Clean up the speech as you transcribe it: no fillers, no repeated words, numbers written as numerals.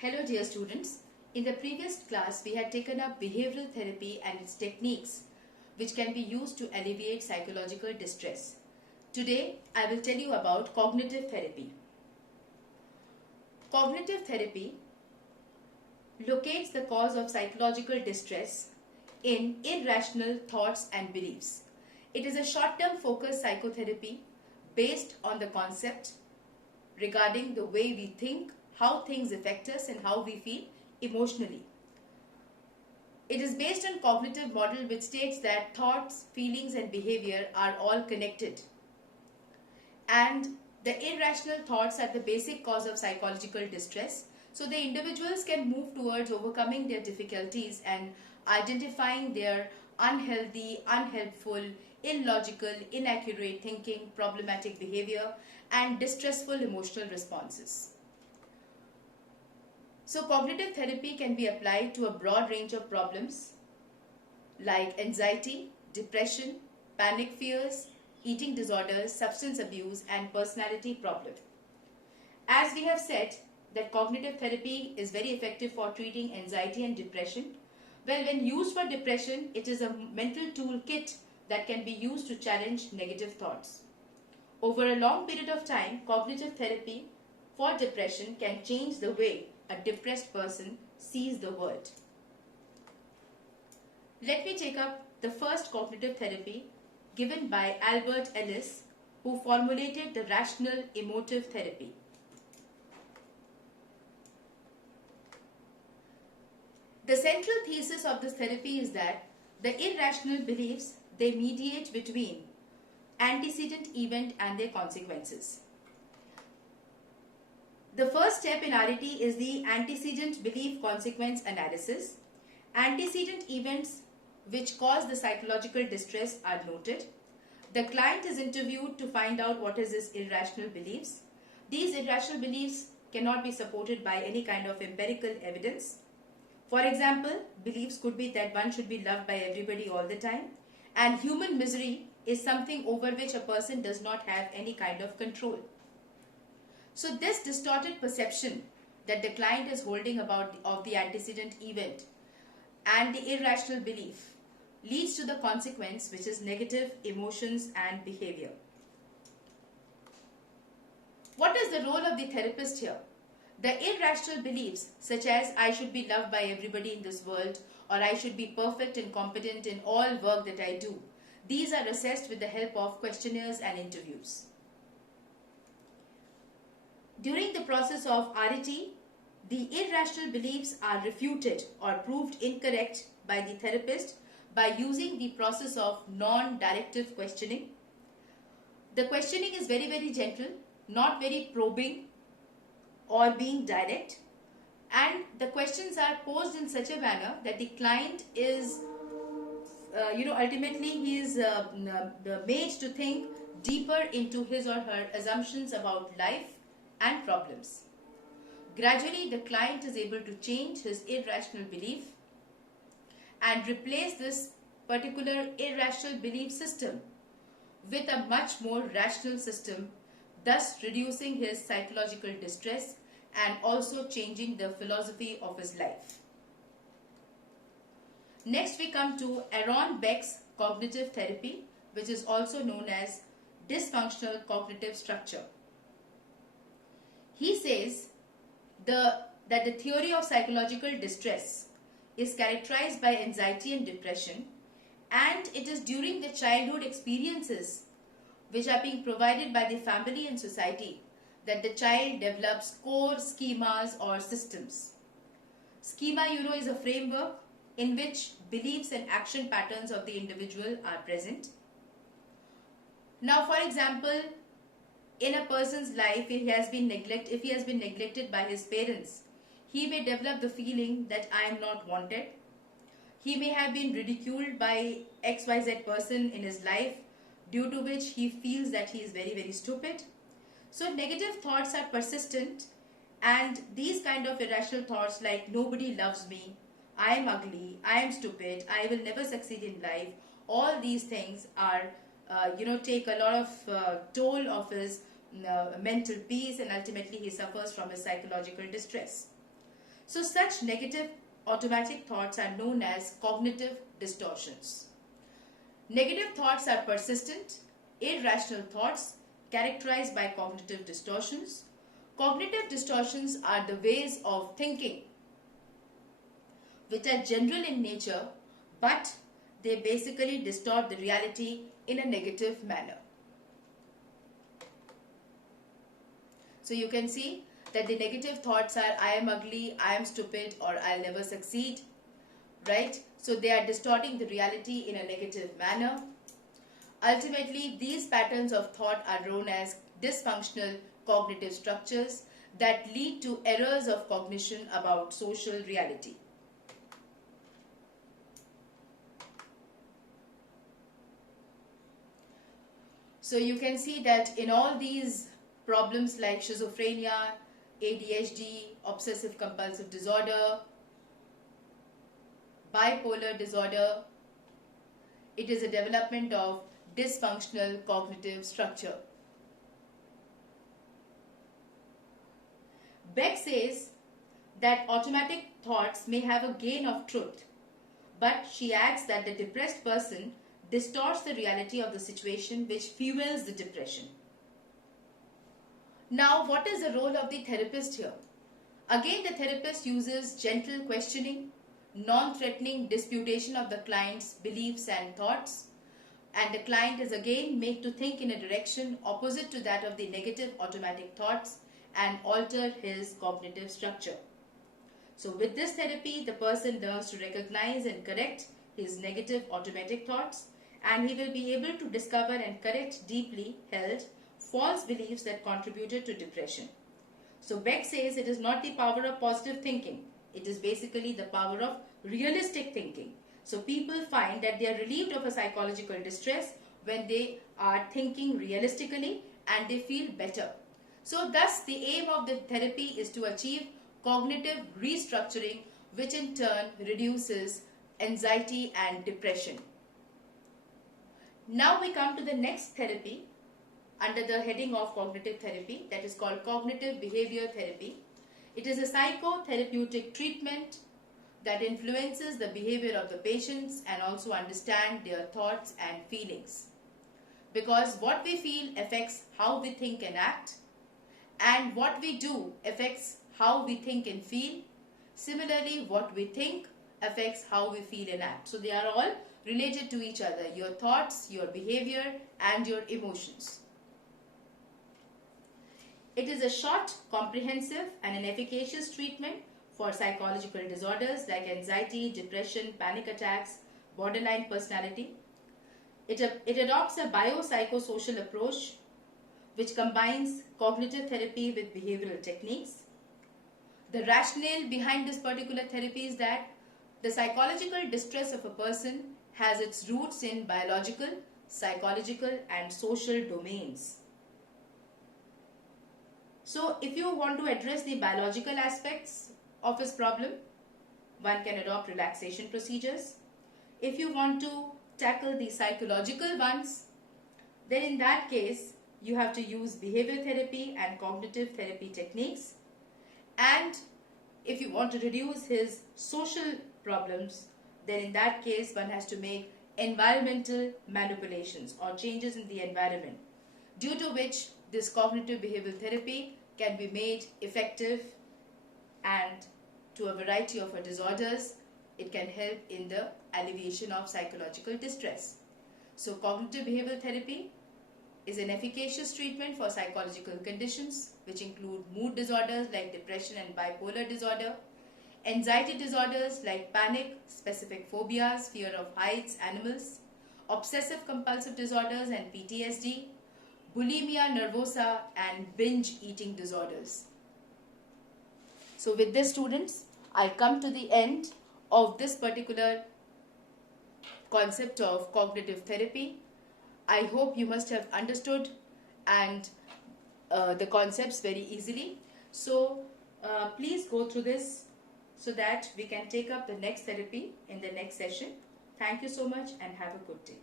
Hello dear students. In the previous class we had taken up behavioral therapy and its techniques which can be used to alleviate psychological distress. Today I will tell you about cognitive therapy. Cognitive therapy locates the cause of psychological distress in irrational thoughts and beliefs. It is a short-term focused psychotherapy based on the concept regarding the way we think, how things affect us and how we feel emotionally. It is based on cognitive model which states that thoughts, feelings and behavior are all connected. And the irrational thoughts are the basic cause of psychological distress. So the individuals can move towards overcoming their difficulties and identifying their unhealthy, unhelpful, illogical, inaccurate thinking, problematic behavior and distressful emotional responses. So cognitive therapy can be applied to a broad range of problems like anxiety, depression, panic fears, eating disorders, substance abuse and personality problem. As we have said that cognitive therapy is very effective for treating anxiety and depression. Well, when used for depression, it is a mental toolkit that can be used to challenge negative thoughts. Over a long period of time, cognitive therapy for depression can change the way a depressed person sees the world. Let me take up the first cognitive therapy given by Albert Ellis, who formulated the rational emotive therapy. The central thesis of this therapy is that the irrational beliefs, they mediate between antecedent event and their consequences. The first step in RET is the antecedent belief consequence analysis. Antecedent events which cause the psychological distress are noted. The client is interviewed to find out what is his irrational beliefs. These irrational beliefs cannot be supported by any kind of empirical evidence. For example, beliefs could be that one should be loved by everybody all the time, and human misery is something over which a person does not have any kind of control. So this distorted perception that the client is holding of the antecedent event and the irrational belief leads to the consequence, which is negative emotions and behavior. What is the role of the therapist here? The irrational beliefs such as I should be loved by everybody in this world or I should be perfect and competent in all work that I do, these are assessed with the help of questionnaires and interviews. During the process of RET, the irrational beliefs are refuted or proved incorrect by the therapist by using the process of non-directive questioning. The questioning is very, very gentle, not very probing or being direct, and the questions are posed in such a manner that the client is, ultimately he is made to think deeper into his or her assumptions about life and problems. Gradually, the client is able to change his irrational belief and replace this particular irrational belief system with a much more rational system, thus reducing his psychological distress and also changing the philosophy of his life. Next we come to Aaron Beck's cognitive therapy, which is also known as dysfunctional cognitive structure. He says that the theory of psychological distress is characterized by anxiety and depression, and it is during the childhood experiences which are being provided by the family and society that the child develops core schemas or systems. Schema, is a framework in which beliefs and action patterns of the individual are present. Now, for example, in a person's life, if he has been neglected by his parents, he may develop the feeling that I am not wanted. He may have been ridiculed by XYZ person in his life, due to which he feels that he is very, very stupid. So negative thoughts are persistent, and these kind of irrational thoughts like nobody loves me, I am ugly, I am stupid, I will never succeed in life, all these things are take a lot of toll of his mental peace, and ultimately he suffers from his psychological distress. So such negative automatic thoughts are known as cognitive distortions. Negative thoughts are persistent, irrational thoughts characterized by cognitive distortions. Cognitive distortions are the ways of thinking which are general in nature, but they basically distort the reality in a negative manner. So you can see that the negative thoughts are I am ugly, I am stupid, or I'll never succeed, right? So they are distorting the reality in a negative manner. Ultimately, these patterns of thought are known as dysfunctional cognitive structures that lead to errors of cognition about social reality. So you can see that in all these problems like schizophrenia, ADHD, obsessive compulsive disorder, bipolar disorder, it is a development of dysfunctional cognitive structure. Beck says that automatic thoughts may have a grain of truth, but she adds that the depressed person distorts the reality of the situation, which fuels the depression. Now, what is the role of the therapist here? Again, the therapist uses gentle questioning, non-threatening disputation of the client's beliefs and thoughts, and the client is again made to think in a direction opposite to that of the negative automatic thoughts and alter his cognitive structure. So with this therapy, the person learns to recognize and correct his negative automatic thoughts, and he will be able to discover and correct deeply held false beliefs that contributed to depression. So Beck says it is not the power of positive thinking, it is basically the power of realistic thinking. So people find that they are relieved of a psychological distress when they are thinking realistically and they feel better. So thus the aim of the therapy is to achieve cognitive restructuring, which in turn reduces anxiety and depression. Now we come to the next therapy under the heading of cognitive therapy, that is called cognitive behavior therapy. It is a psychotherapeutic treatment that influences the behavior of the patients and also understand their thoughts and feelings. Because what we feel affects how we think and act, and what we do affects how we think and feel. Similarly, what we think affects how we feel and act. So they are all related to each other, your thoughts, your behavior, and your emotions. It is a short, comprehensive, and an efficacious treatment for psychological disorders like anxiety, depression, panic attacks, borderline personality. It adopts a biopsychosocial approach which combines cognitive therapy with behavioral techniques. The rationale behind this particular therapy is that the psychological distress of a person has its roots in biological, psychological, and social domains. So if you want to address the biological aspects of his problem, one can adopt relaxation procedures. If you want to tackle the psychological ones, then in that case, you have to use behavior therapy and cognitive therapy techniques. And if you want to reduce his social problems, then in that case, one has to make environmental manipulations or changes in the environment, due to which this cognitive behavioral therapy can be made effective, and to a variety of disorders, it can help in the alleviation of psychological distress. So cognitive behavioral therapy is an efficacious treatment for psychological conditions which include mood disorders like depression and bipolar disorder, anxiety disorders like panic, specific phobias, fear of heights, animals, obsessive compulsive disorders and PTSD, bulimia nervosa, and binge eating disorders. So with this, students, I come to the end of this particular concept of cognitive therapy. I hope you must have understood and the concepts very easily. So please go through this so that we can take up the next therapy in the next session. Thank you so much and have a good day.